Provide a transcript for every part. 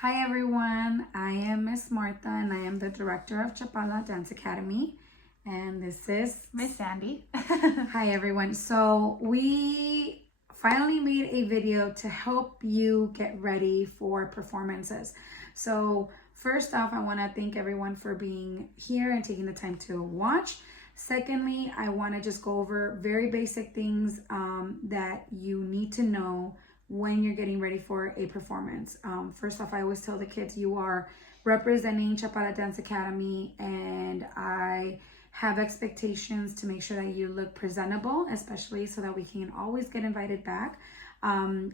Hi everyone, I am Miss Martha and I am the director of Chapala Dance Academy. And this is Miss Sandy. Hi everyone. So we finally made a video to help you get ready for performances. So first off, I want to thank everyone for being here and taking the time to watch. Secondly, I want to just go over very basic things that you need to know when you're getting ready for a performance. First off, I always tell the kids you are representing Chapala Dance Academy, and I have expectations to make sure that you look presentable, especially so that we can always get invited back.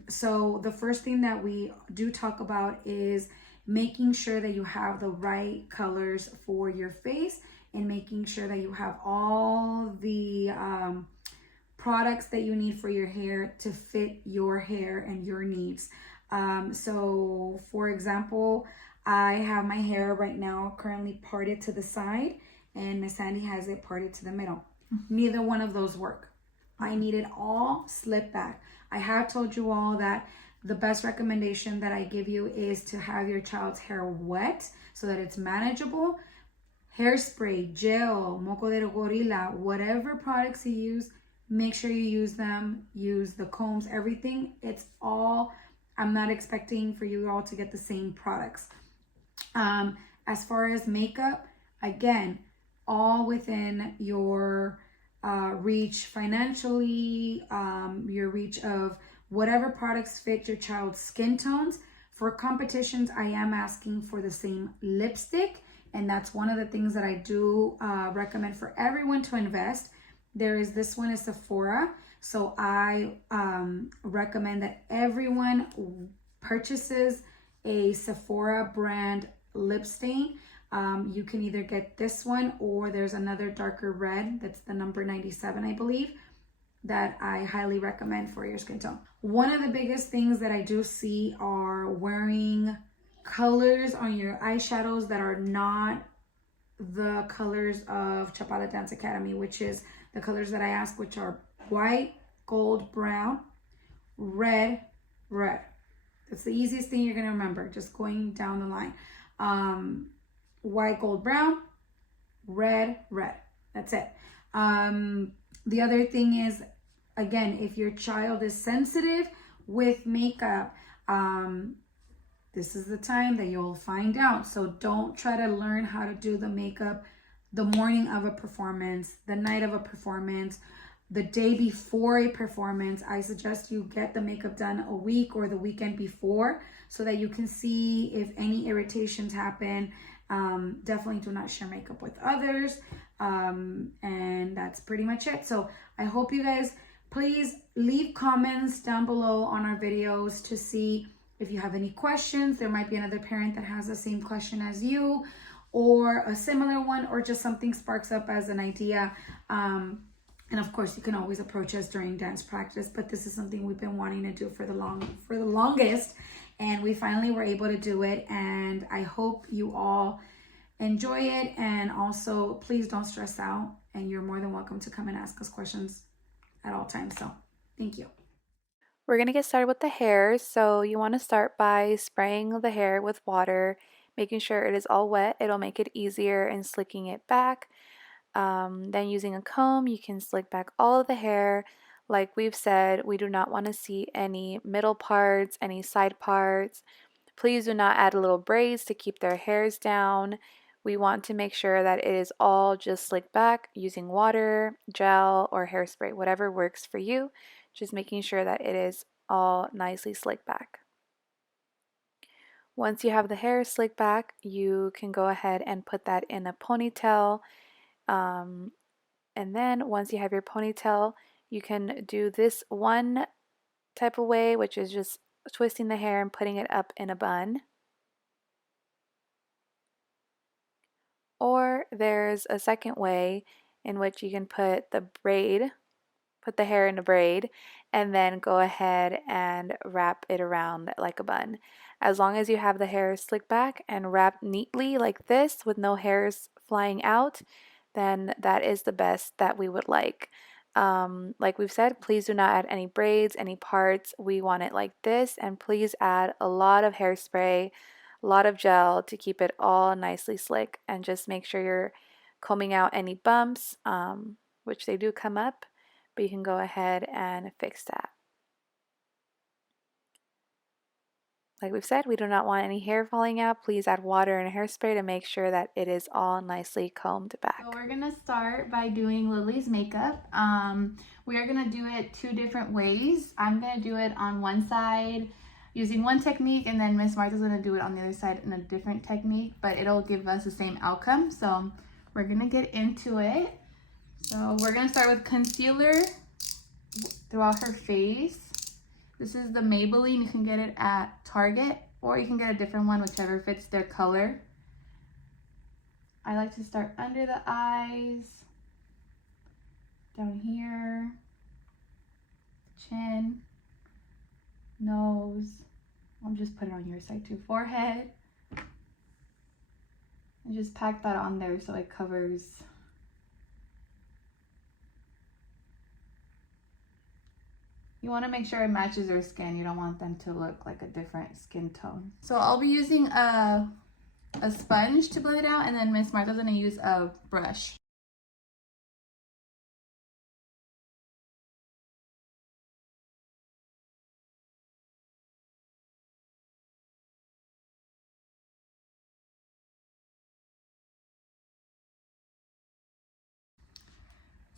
So the first thing that we do talk about is making sure that you have the right colors for your face and making sure that you have all the products that you need for your hair to fit your hair and your needs. So for example, I have my hair right now currently parted to the side and Miss Sandy has it parted to the middle. Neither one of those work. I need it all slicked back. I have told you all that the best recommendation that I give you is to have your child's hair wet so that it's manageable. Hairspray, gel, moco de gorilla, whatever products you use, make sure you use them. Use the combs, everything. It's all, I'm not expecting for you all to get the same products. As far as makeup, again, all within your reach financially, your reach of whatever products fit your child's skin tones. For competitions, I am asking for the same lipstick, and that's one of the things that I do recommend for everyone to invest. There is this one is Sephora, so I recommend that everyone purchases a Sephora brand lip stain. You can either get this one or there's another darker red that's the number 97, I believe, that I highly recommend for your skin tone. One of the biggest things that I do see are wearing colors on your eyeshadows that are not the colors of Chapala Dance Academy, which is the colors that I ask, which are white, gold, brown, red, red. That's the easiest thing you're going to remember, just going down the line. White, gold, brown, red, red. That's it. The other thing is, again, if your child is sensitive with makeup, this is the time that you'll find out. So don't try to learn how to do the makeup the morning of a performance, the night of a performance, the day before a performance. I suggest you get the makeup done a week or the weekend before so that you can see if any irritations happen. Definitely do not share makeup with others. And that's pretty much it. So I hope you guys, please leave comments down below on our videos to see if you have any questions. There might be another parent that has the same question as you, or a similar one, or just something sparks up as an idea. And of course, you can always approach us during dance practice, but this is something we've been wanting to do for the longest, and we finally were able to do it. And I hope you all enjoy it, and also please don't stress out, and you're more than welcome to come and ask us questions at all times. So thank you. We're going to get started with the hair. So you want to start by spraying the hair with water, making sure it is all wet. It'll make it easier in slicking it back. Then using a comb, you can slick back all of the hair. Like we've said, we do not want to see any middle parts, any side parts. Please do not add little braids to keep their hairs down. We want to make sure that it is all just slicked back using water, gel, or hairspray, whatever works for you. Just making sure that it is all nicely slicked back. Once you have the hair slicked back, you can go ahead and put that in a ponytail. And then once you have your ponytail, you can do this one type of way, which is just twisting the hair and putting it up in a bun. Or there's a second way in which you can put the hair in a braid, and then go ahead and wrap it around like a bun. As long as you have the hair slicked back and wrapped neatly like this with no hairs flying out, then that is the best that we would like. Like we've said, please do not add any braids, any parts. We want it like this, and please add a lot of hairspray, a lot of gel to keep it all nicely slick, and just make sure you're combing out any bumps, which they do come up, but you can go ahead and fix that. Like we've said, we do not want any hair falling out. Please add water and hairspray to make sure that it is all nicely combed back. So we're gonna start by doing Lily's makeup. We are gonna do it 2 different ways. I'm gonna do it on one side using one technique, and then Miss Martha's gonna do it on the other side in a different technique, but it'll give us the same outcome. So we're gonna get into it. So we're gonna start with concealer throughout her face. This is the Maybelline. You can get it at Target, or you can get a different one, whichever fits their color. I like to start under the eyes, down here, chin, nose. I'll just put it on your side too. Forehead. And just pack that on there so it covers. You want to make sure it matches their skin. You don't want them to look like a different skin tone. So I'll be using a sponge to blend it out, and then Miss Martha's going to use a brush.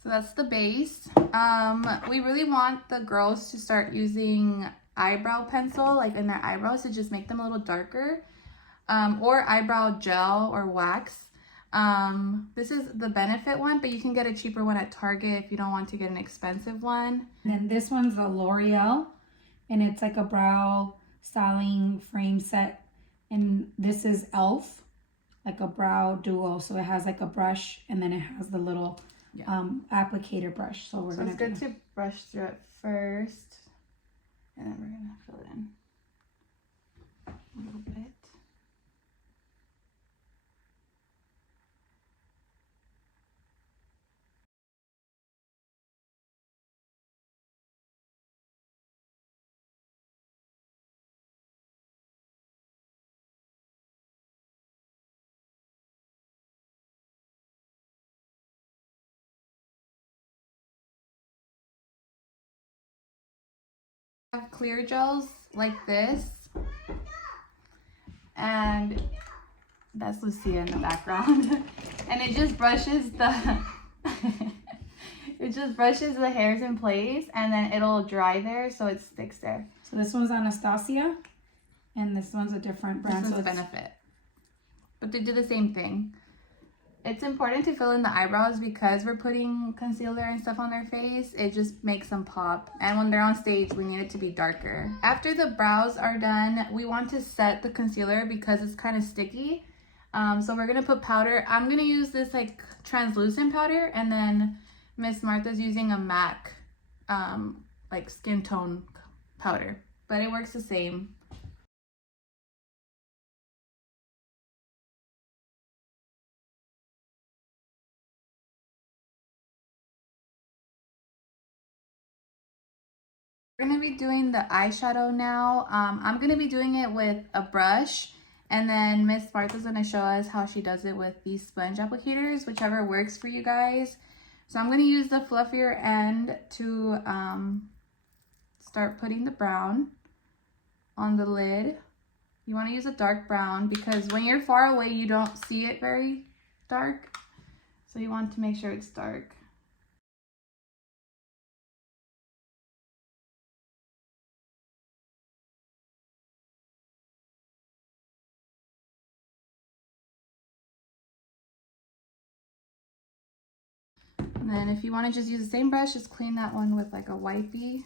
So that's the base. We really want the girls to start using eyebrow pencil, like in their eyebrows, to just make them a little darker, or eyebrow gel or wax. This is the Benefit one, but you can get a cheaper one at Target if you don't want to get an expensive one. And then this one's the L'Oreal, and it's like a brow styling frame set. And this is e.l.f., like a brow duo. So it has like a brush, and then it has the little applicator brush. So we're it's good to brush through it first, and then we're gonna fill it in a little bit. Have clear gels like this, and that's Lucia in the background. And it just brushes the hairs in place, and then it'll dry there so it sticks there. So this one's Anastasia, and this one's a different brand. This one's Benefit, but they do the same thing. It's important to fill in the eyebrows because we're putting concealer and stuff on their face. It just makes them pop. And when they're on stage, we need it to be darker. After the brows are done, we want to set the concealer because it's kind of sticky. So we're going to put powder. I'm going to use this like translucent powder, and then Miss Martha's using a MAC like skin tone powder. But it works the same. We're going to be doing the eyeshadow now. I'm going to be doing it with a brush, and then Miss Martha's going to show us how she does it with these sponge applicators, whichever works for you guys. So I'm going to use the fluffier end to start putting the brown on the lid. You want to use a dark brown because when you're far away, you don't see it very dark. So you want to make sure it's dark. And then if you want to just use the same brush, just clean that one with like a wipey.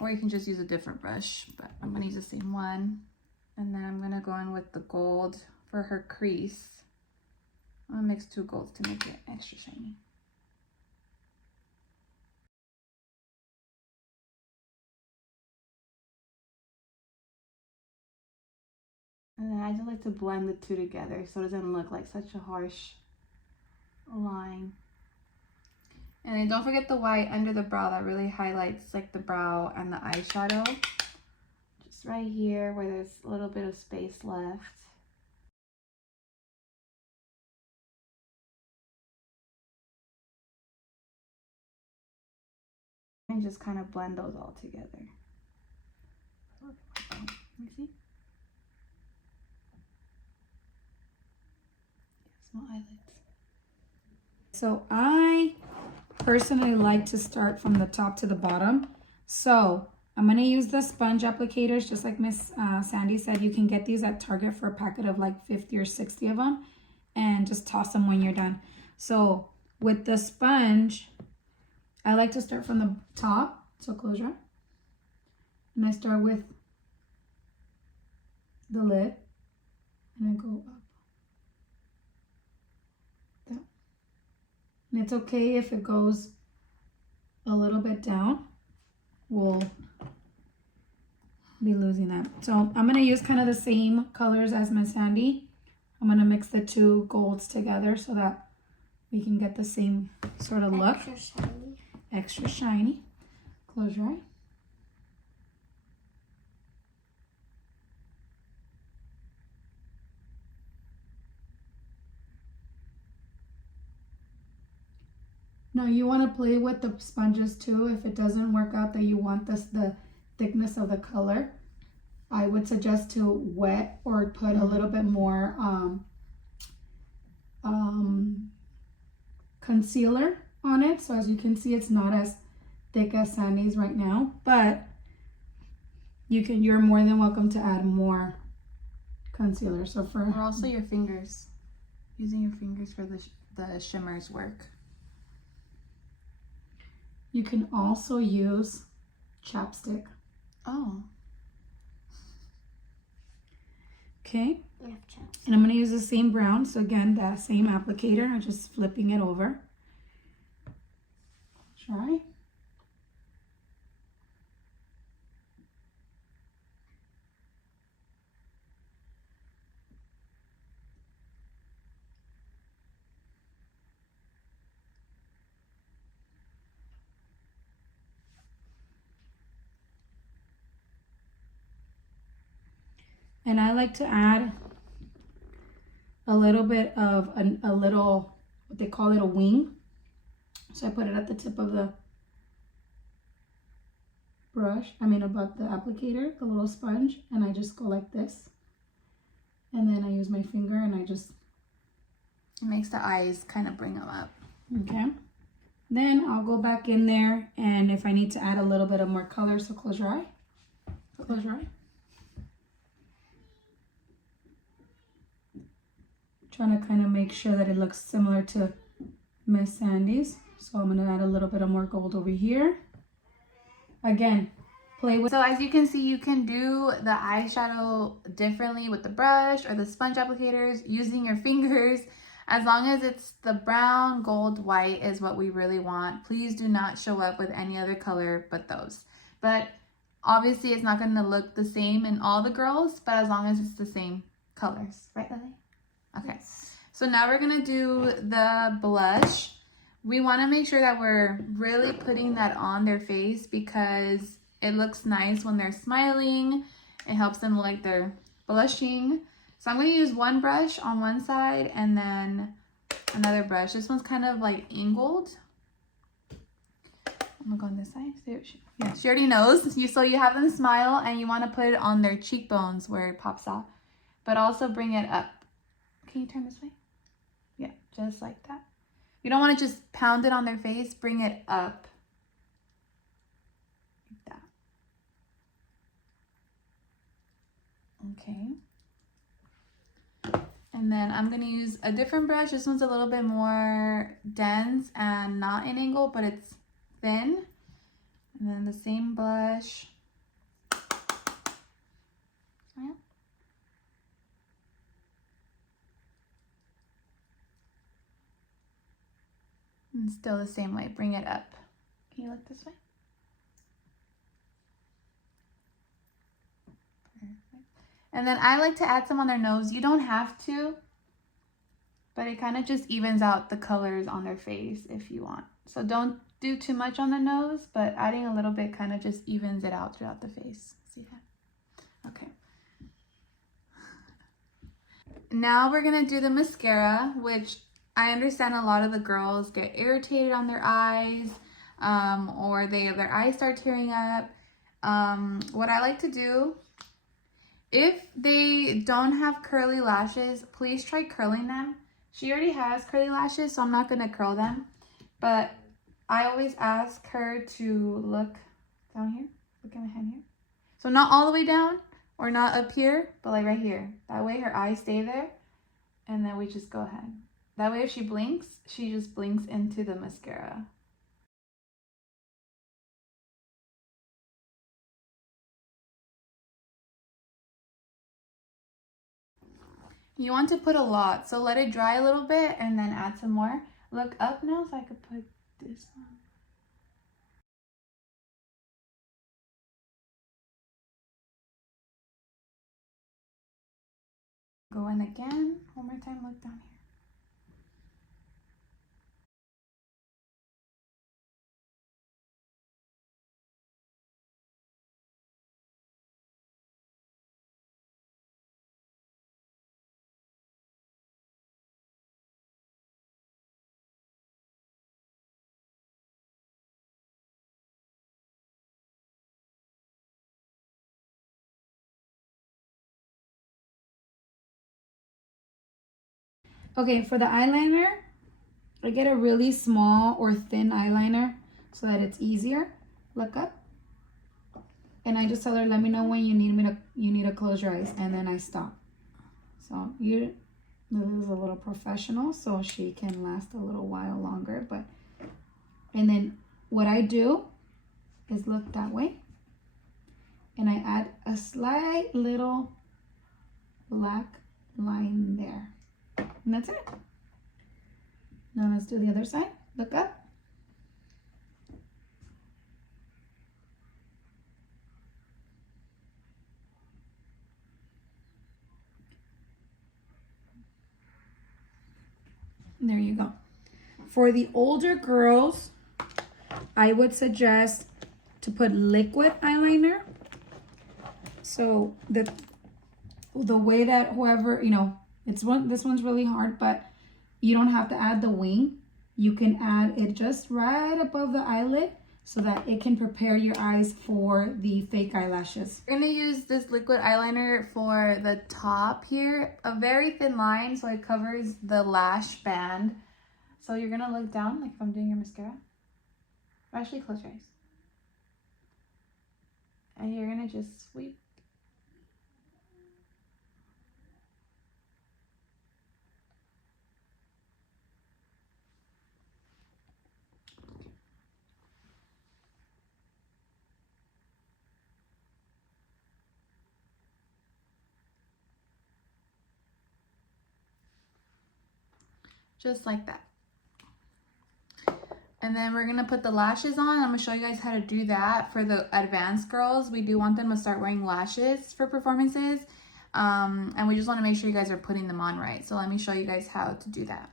Or you can just use a different brush, but I'm going to use the same one. And then I'm going to go in with the gold for her crease. I'm going to mix 2 golds to make it extra shiny. And then I just like to blend the 2 together so it doesn't look like such a harsh line. And then don't forget the white under the brow. That really highlights like the brow and the eyeshadow. right here where there's a little bit of space left. And just kind of blend those all together. Let me see. Small eyelids. So I personally like to start from the top to the bottom. So I'm going to use the sponge applicators, just like Miss Sandy said. You can get these at Target for a packet of like 50 or 60 of them, and just toss them when you're done. So with the sponge, I like to start from the top. So close your eye. And I start with the lid, and I go up. Down. And it's okay if it goes a little bit down. We'll be losing that. So I'm going to use kind of the same colors as Miss Sandy. I'm going to mix the two golds together so that we can get the same sort of look. Extra shiny. Extra shiny. Close your eye. Now you want to play with the sponges too. If it doesn't work out that you want the thickness of the color, I would suggest to wet or put a little bit more concealer on it. So as you can see, it's not as thick as Sandy's right now, but you're more than welcome to add more concealer. So for Or also your fingers, using your fingers for the shimmers work. You can also use chapstick. Oh. Okay. We have chapstick. And I'm going to use the same brown. So again, that same applicator. I'm just flipping it over. Try. And I like to add a little bit of a little, what they call it, a wing. So I put it at the tip of the brush, about the applicator, the little sponge, and I just go like this. And then I use my finger and I just... It makes the eyes kind of bring them up. Okay. Then I'll go back in there, and if I need to add a little bit of more color, so close your eye. Close your eye. Trying to kind of make sure that it looks similar to Miss Sandy's. So I'm going to add a little bit of more gold over here. Again, play with... So as you can see, you can do the eyeshadow differently with the brush or the sponge applicators, using your fingers. As long as it's the brown, gold, white is what we really want. Please do not show up with any other color but those. But obviously it's not going to look the same in all the girls, but as long as it's the same colors. Right, Lily? Okay. So now we're going to do the blush. We want to make sure that we're really putting that on their face because it looks nice when they're smiling. It helps them look like they're blushing. So I'm going to use one brush on one side and then another brush. This one's kind of like angled. I'm going to go on this side. Yeah, she already knows. So you have them smile and you want to put it on their cheekbones where it pops out. But also bring it up. Can you turn this way? Yeah, just like that. You don't want to just pound it on their face. Bring it up. Like that. Okay. And then I'm going to use a different brush. This one's a little bit more dense and not an angle, but it's thin. And then the same blush. Yeah. And still the same way. Bring it up. Can you look this way? And then I like to add some on their nose. You don't have to, but it kind of just evens out the colors on their face if you want. So don't do too much on the nose, but adding a little bit kind of just evens it out throughout the face. See that? Okay. Now we're gonna do the mascara, which I understand a lot of the girls get irritated on their eyes, or their eyes start tearing up. What I like to do, if they don't have curly lashes, please try curling them. She already has curly lashes, so I'm not gonna curl them. But I always ask her to look down here. Look at my hand here. So not all the way down or not up here, but like right here. That way her eyes stay there. And then we just go ahead. That way if she blinks, she just blinks into the mascara. You want to put a lot, so let it dry a little bit and then add some more. Look up now so I could put this one. Go in again. One more time, look down here. Okay, for the eyeliner, I get a really small or thin eyeliner so that it's easier. Look up. And I just tell her, let me know when you need to close your eyes, and then I stop. So this is a little professional, so she can last a little while longer. And then what I do is look that way, and I add a slight little black line there. And that's it. Now let's do the other side. Look up. There you go. For the older girls, I would suggest to put liquid eyeliner. So the way that whoever, this one's really hard, but you don't have to add the wing. You can add it just right above the eyelid so that it can prepare your eyes for the fake eyelashes. We're gonna use this liquid eyeliner for the top here, a very thin line so it covers the lash band. So you're gonna look down like if I'm doing your mascara. Or actually close your eyes. And you're gonna just sweep. Just like that. And then we're gonna put the lashes on. I'm gonna show you guys how to do that. For the advanced girls, we do want them to start wearing lashes for performances. And we just wanna make sure you guys are putting them on right. So let me show you guys how to do that.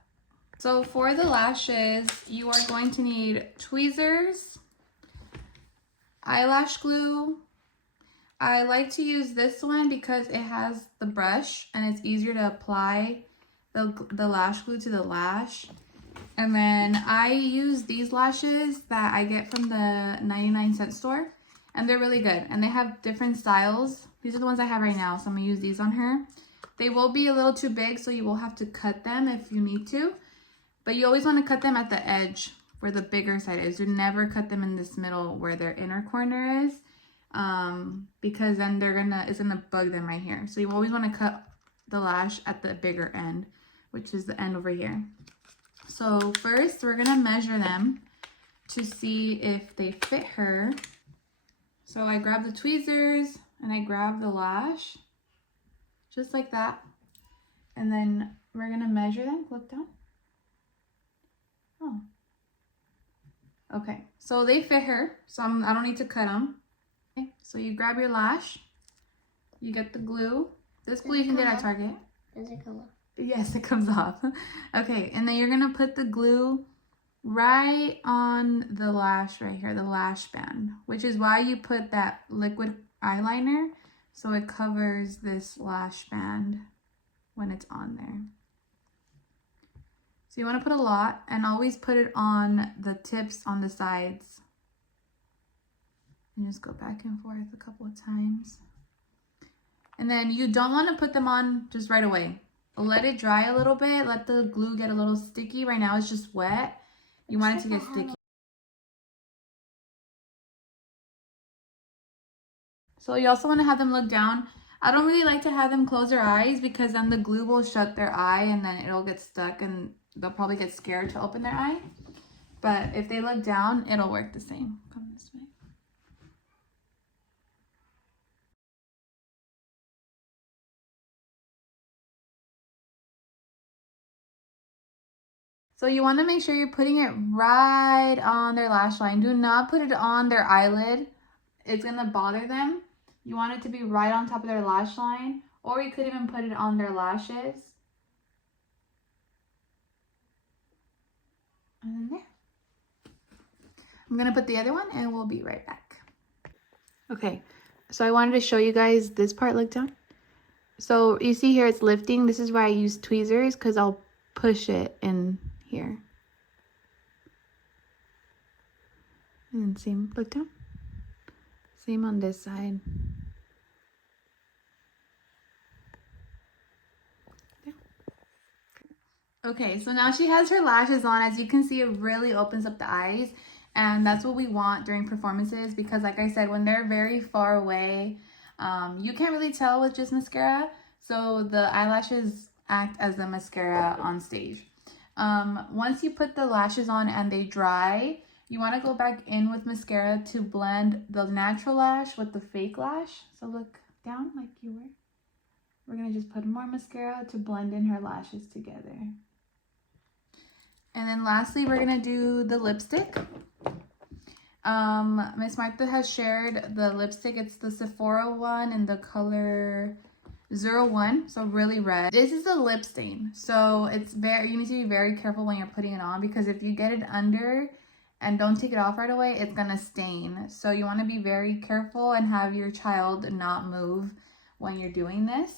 So for the lashes, you are going to need tweezers, eyelash glue. I like to use this one because it has the brush and it's easier to apply the lash glue to the lash. And then I use these lashes that I get from the 99-cent store, and they're really good. And they have different styles. These are the ones I have right now, so I'm gonna use these on her. They will be a little too big, so you will have to cut them if you need to. But you always want to cut them at the edge where the bigger side is. You never cut them in this middle where their inner corner is, because then it's gonna bug them right here. So you always want to cut the lash at the bigger end, which is the end over here. So first we're gonna measure them to see if they fit her. So I grab the tweezers and I grab the lash, just like that. And then we're gonna measure them, look down. Oh, okay, so they fit her, so I don't need to cut them. Okay, so you grab your lash, you get the glue. This glue you can get at Target. Does it come off? Yes, it comes off. Okay, and then you're gonna put the glue right on the lash right here, the lash band, which is why you put that liquid eyeliner, so it covers this lash band when it's on there. So you want to put a lot, and always put it on the tips on the sides. And just go back and forth a couple of times. And then you don't want to put them on just right away. Let it dry a little bit. Let the glue get a little sticky. Right now it's just wet. You want it to get sticky. So you also want to have them look down. I don't really like to have them close their eyes because then the glue will shut their eye and then it'll get stuck and they'll probably get scared to open their eye. But if they look down, it'll work the same. Come this way. So you want to make sure you're putting it right on their lash line. Do not put it on their eyelid. It's going to bother them. You want it to be right on top of their lash line, or you could even put it on their lashes. And then there. I'm going to put the other one and we'll be right back. Okay, so I wanted to show you guys this part. Look down. So you see here it's lifting. This is why I use tweezers, because I'll push it in here. And then same, look down. Same on this side. Okay, so now she has her lashes on. As you can see, it really opens up the eyes, and that's what we want during performances, because like I said, when they're very far away, you can't really tell with just mascara, so the eyelashes act as the mascara on stage. Once you put the lashes on and they dry, you want to go back in with mascara to blend the natural lash with the fake lash. So look down like you were. We're going to just put more mascara to blend in her lashes together. And then lastly, we're going to do the lipstick. Miss Martha has shared the lipstick. It's the Sephora one in the color 01, so really red. This is a lip stain, so you need to be very careful when you're putting it on, because if you get it under and don't take it off right away, it's gonna stain. So you want to be very careful and have your child not move when you're doing this.